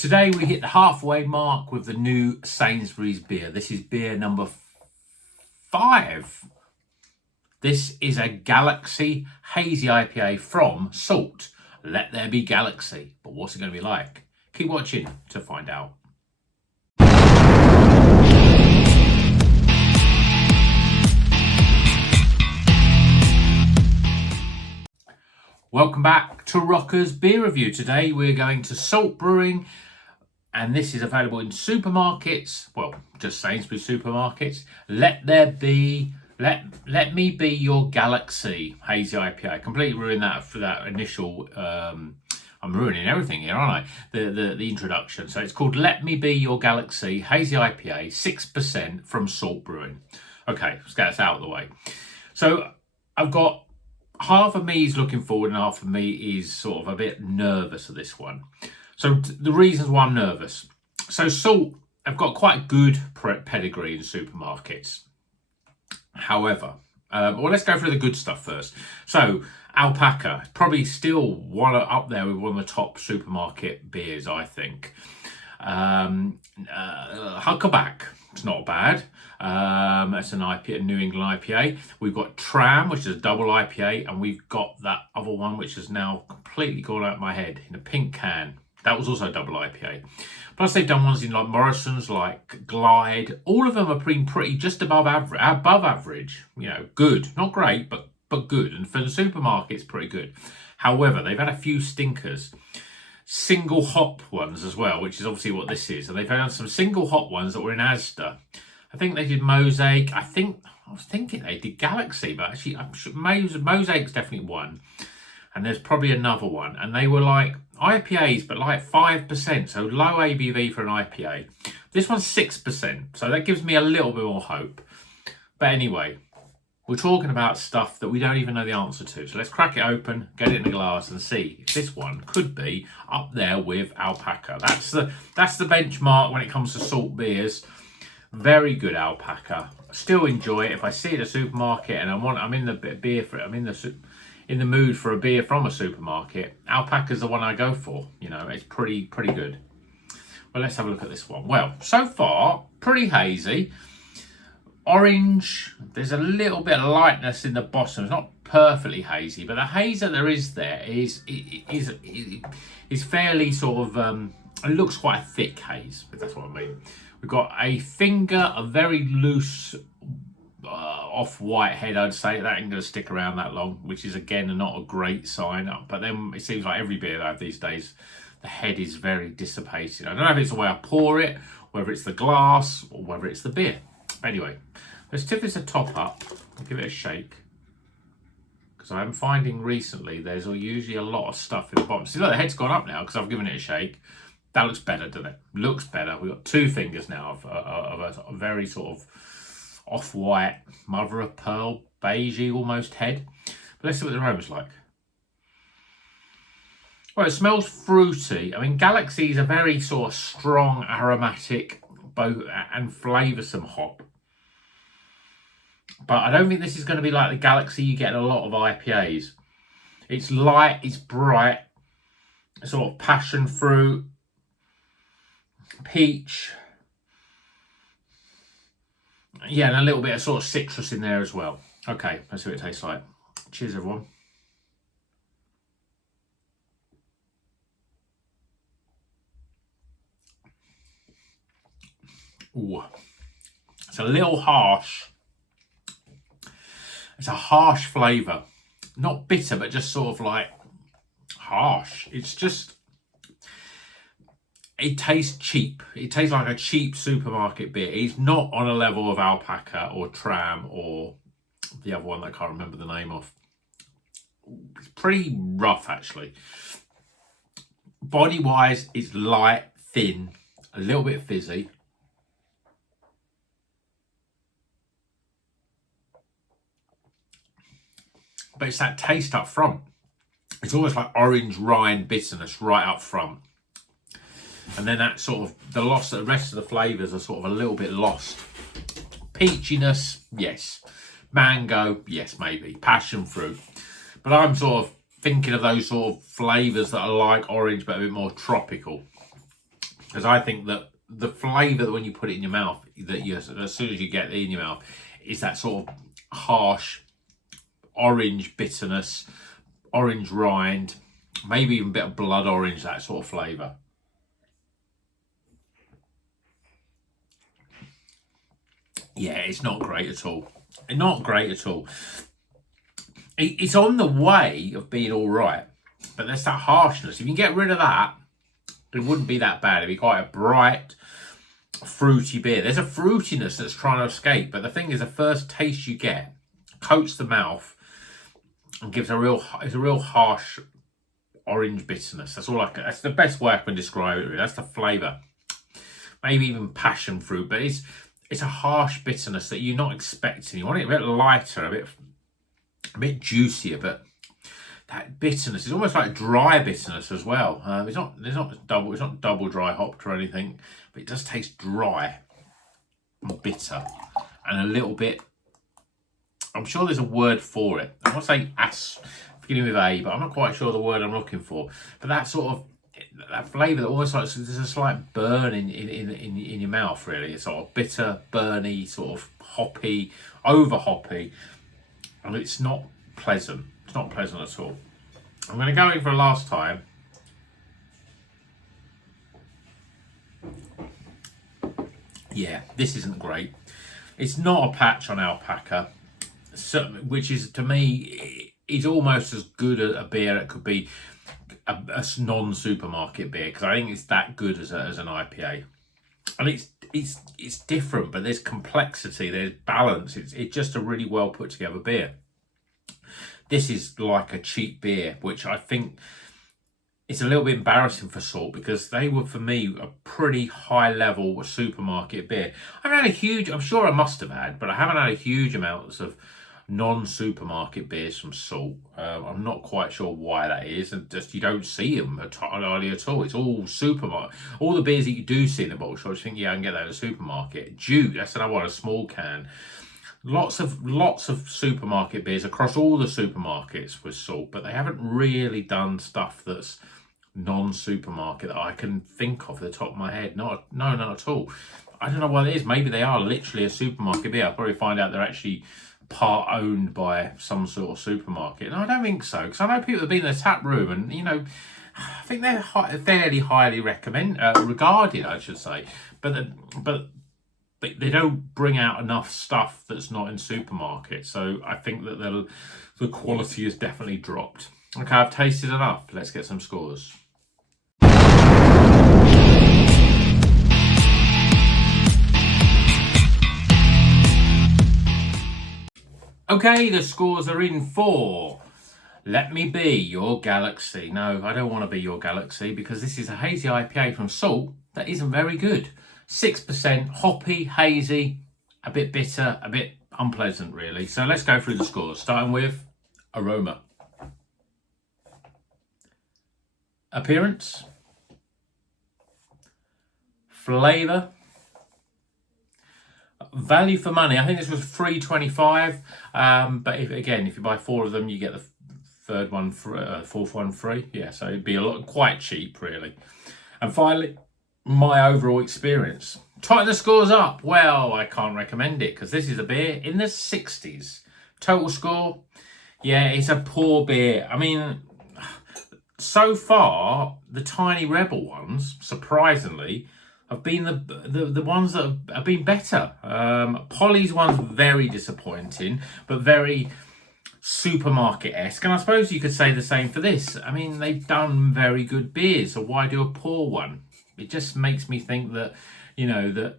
Today we hit the halfway mark with the new Sainsbury's beer. This is beer number 5. This is a Galaxy Hazy IPA from Salt. Let there be Galaxy. But what's it going to be like? Keep watching to find out. Welcome back to Rocker's Beer Review. Today we're going to Salt Brewing, and this is available in supermarkets, well, just Sainsbury's supermarkets. Let me be your Galaxy Hazy IPA. Completely ruined that for that initial. I'm ruining everything here, aren't I? The introduction. So it's called Let Me Be Your Galaxy Hazy IPA, 6% from Salt Brewing. Okay, let's get this out of the way. So I've got half of me is looking forward and half of me is sort of a bit nervous of this one. So the reasons why I'm nervous. So Salt have got quite good pedigree in supermarkets. However, well, let's go through the good stuff first. So Alpaca, probably still up there with one of the top supermarket beers, I think. Huckaback, it's not bad. That's an IPA, New England IPA. We've got Tram, which is a double IPA, and we've got that other one, which has now completely gone out of my head, in a pink can. That was also a double IPA. Plus, they've done ones in like Morrison's, like Glide. All of them are pretty just above average. You know, good, not great, but good. And for the supermarket, it's pretty good. However, they've had a few stinkers. Single hop ones as well, which is obviously what this is. And they've had some single hop ones that were in Asda. I think they did Mosaic. I was thinking they did Galaxy, but actually I'm sure Mosaic's definitely one. And there's probably another one. And they were like IPAs, but like 5%. So low ABV for an IPA. This one's 6%. So that gives me a little bit more hope. But anyway, we're talking about stuff that we don't even know the answer to. So let's crack it open, get it in the glass and see if this one could be up there with Alpaca. That's the benchmark when it comes to salt beers. Very good Alpaca. Still enjoy it. If I see it at a supermarket and I'm in the beer for it, I'm in the mood for a beer from a supermarket, Alpaca's the one I go for. You know, it's pretty good. Well, let's have a look at this one. Well, so far, pretty hazy. Orange, there's a little bit of lightness in the bottom. It's not perfectly hazy, but the haze that there is there is fairly sort of, it looks quite a thick haze, if that's what I mean. We've got a very loose off-white head, I'd say. That ain't going to stick around that long, which is, again, not a great sign. But then it seems like every beer I have these days, the head is very dissipated. I don't know if it's the way I pour it, whether it's the glass, or whether it's the beer. But anyway, let's tip this a top up and give it a shake. Because I'm finding recently there's usually a lot of stuff in the bottom. See, look, the head's gone up now because I've given it a shake. That looks better, doesn't it? Looks better. We've got 2 fingers now of a very sort of off-white, mother of pearl, beigey almost head. But let's see what the aroma's like. Well, it smells fruity. I mean, Galaxy is a very sort of strong, aromatic, both and flavoursome hop. But I don't think this is going to be like the Galaxy you get in a lot of IPAs. It's light, it's bright, sort of passion fruit, peach. Yeah, and a little bit of sort of citrus in there as well. Okay, let's see what it tastes like. Cheers, everyone. Ooh, it's a little harsh. It's a harsh flavour. Not bitter, but just sort of like harsh. It's just, it tastes cheap. It tastes like a cheap supermarket beer. It's not on a level of Alpaca or Tram or the other one that I can't remember the name of. It's pretty rough, actually. Body-wise, it's light, thin, a little bit fizzy. But it's that taste up front. It's almost like orange rind bitterness right up front. And then that sort of, the rest of the flavours are sort of a little bit lost. Peachiness, yes. Mango, yes, maybe. Passion fruit. But I'm sort of thinking of those sort of flavours that are like orange but a bit more tropical. because I think that the flavour that when you put it in your mouth, that you, as soon as you get it in your mouth, is that sort of harsh orange bitterness, orange rind, maybe even a bit of blood orange, that sort of flavour. Yeah, it's not great at all. Not great at all. It's on the way of being all right, but there's that harshness. If you can get rid of that, it wouldn't be that bad. It'd be quite a bright, fruity beer. There's a fruitiness that's trying to escape, but the thing is, the first taste you get coats the mouth and gives it's a real harsh orange bitterness. That's the best way I can describe it. Really. That's the flavour. Maybe even passion fruit, but it's a harsh bitterness that you're not expecting. You want it a bit lighter, a bit juicier, but that bitterness is almost like dry bitterness as well. It's not double dry hopped or anything, but it does taste dry and bitter and a little bit. I'm sure there's a word for it. I want to say beginning with A, but I'm not quite sure the word I'm looking for. But that sort of that flavour that almost like there's a slight burn in your mouth. Really, it's sort of bitter, burny, sort of hoppy, over hoppy, and it's not pleasant. It's not pleasant at all. I'm going to go in for a last time. Yeah, this isn't great. It's not a patch on alpaca, which is, to me, is almost as good a beer it could be a non-supermarket beer, because I think it's that good as an IPA. And it's different, but there's complexity, there's balance. It's just a really well put together beer. This is like a cheap beer, which I think it's a little bit embarrassing for Salt, because they were, for me, a pretty high level supermarket beer. I'm sure I must have had, but I haven't had a huge amounts of non-supermarket beers from Salt. I'm not quite sure why that is, and just you don't see them hardly at all. It's all supermarket. All the beers that you do see in the bottle shop, you think, yeah, I can get that in a supermarket. Duke, that's another one, a small can. Lots of supermarket beers across all the supermarkets with Salt, but they haven't really done stuff that's non-supermarket that I can think of at the top of my head. Not at all. I don't know what it is. Maybe they are literally a supermarket beer. I'll probably find out they're actually part owned by some sort of supermarket. No, I don't think so, because I know people have been in the tap room, and I think they're fairly highly regarded, I should say, but they don't bring out enough stuff that's not in supermarkets. So I think that the quality has definitely dropped. Okay, I've tasted enough. Let's get some scores. Okay, the scores are in for Let Me Be Your Galaxy. No, I don't want to be your Galaxy, because this is a hazy IPA from Salt that isn't very good. 6% hoppy, hazy, a bit bitter, a bit unpleasant, really. So let's go through the scores, starting with aroma. Appearance. Flavour. Value for money. I think this was $3.25. But if you buy 4 of them, you get the fourth one free. Yeah, so it'd be quite cheap, really. And finally, my overall experience. Tighten the scores up. Well, I can't recommend it, because this is a beer in the 60s. Total score, yeah, it's a poor beer. I mean, so far, the Tiny Rebel ones, surprisingly, have been the ones that have been better. Polly's one's very disappointing, but very supermarket-esque. And I suppose you could say the same for this. I mean, they've done very good beers, so why do a poor one? It just makes me think that, that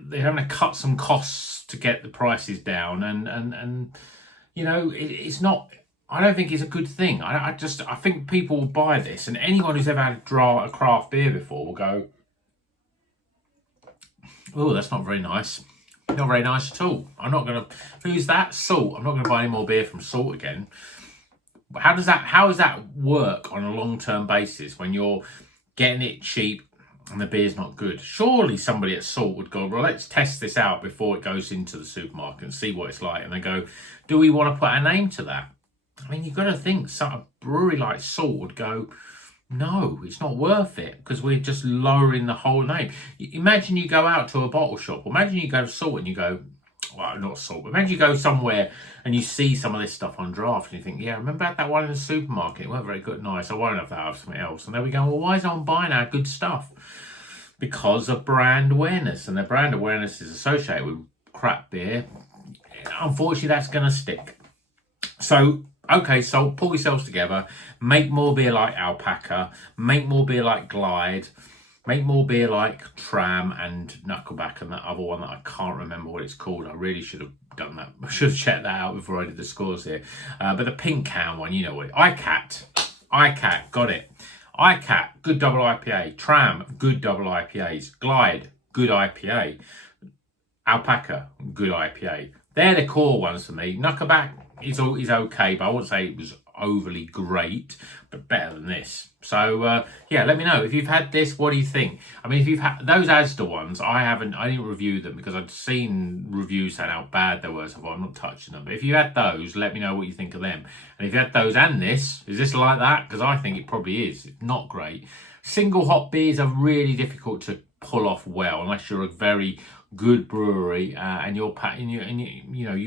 they're having to cut some costs to get the prices down, and it's not. I don't think it's a good thing. I think people will buy this, and anyone who's ever had a craft beer before will go, oh, that's not very nice. Not very nice at all. I'm not going to... Who's that? Salt. I'm not going to buy any more beer from Salt again. How does that work on a long-term basis when you're getting it cheap and the beer's not good? Surely somebody at Salt would go, well, let's test this out before it goes into the supermarket and see what it's like. And they go, do we want to put a name to that? I mean, you've got to think a brewery like Salt would go, No, it's not worth it because we're just lowering the whole name. Imagine you go out to a bottle shop, or imagine you go to Salt and you go, well, not Salt, but imagine you go somewhere and you see some of this stuff on draft and you think, yeah, remember I had that one in the supermarket? It weren't very good, nice. I won't have that, I have something else. And then we go, well, why is no one buying our good stuff? Because of brand awareness, and the brand awareness is associated with crap beer. Unfortunately, that's going to stick. So, okay, so pull yourselves together, make more beer like Alpaca, make more beer like Glide, make more beer like Tram and Knuckleback, and that other one that I can't remember what it's called. I really should have done that. I should have checked that out before I did the scores here. But the pink can one, you know what? ICAT, got it. ICAT, good double IPA. Tram, good double IPAs. Glide, good IPA. Alpaca, good IPA. They're the core ones for me. Knuckleback is okay, but I wouldn't say it was overly great, but better than this. So yeah, let me know if you've had this. What do you think? I mean, if you've had those Asda ones, I didn't review them because I'd seen reviews saying how bad they were, so I'm not touching them. But if you had those, let me know what you think of them. And if you had those and this, is this like that? Because I think it probably is. It's not great. Single hop beers are really difficult to pull off well unless you're a very good brewery and you've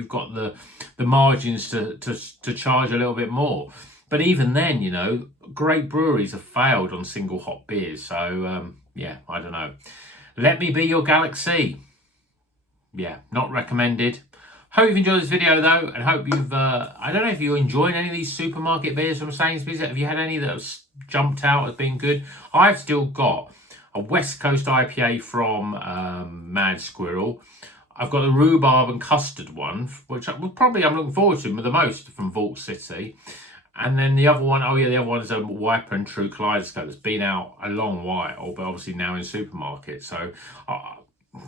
got the margins to charge a little bit more. But even then, great breweries have failed on single hop beers. So yeah, I don't know. Let me be your Galaxy. Yeah, not recommended. Hope you've enjoyed this video though, and hope you've I don't know if you're enjoying any of these supermarket beers from Sainsbury's. Have you had any that have jumped out as being good? I've still got a West Coast IPA from Mad Squirrel. I've got the rhubarb and custard one, which I'm looking forward to the most, from Vault City. And then the other one, the other one is a Wiper and True Kaleidoscope that's been out a long while, but obviously now in supermarkets. So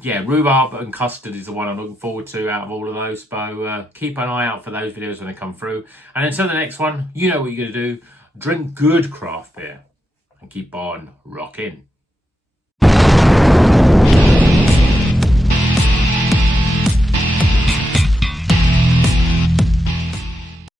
yeah, rhubarb and custard is the one I'm looking forward to out of all of those. So keep an eye out for those videos when they come through. And until the next one, you know what you're going to do. Drink good craft beer and keep on rocking.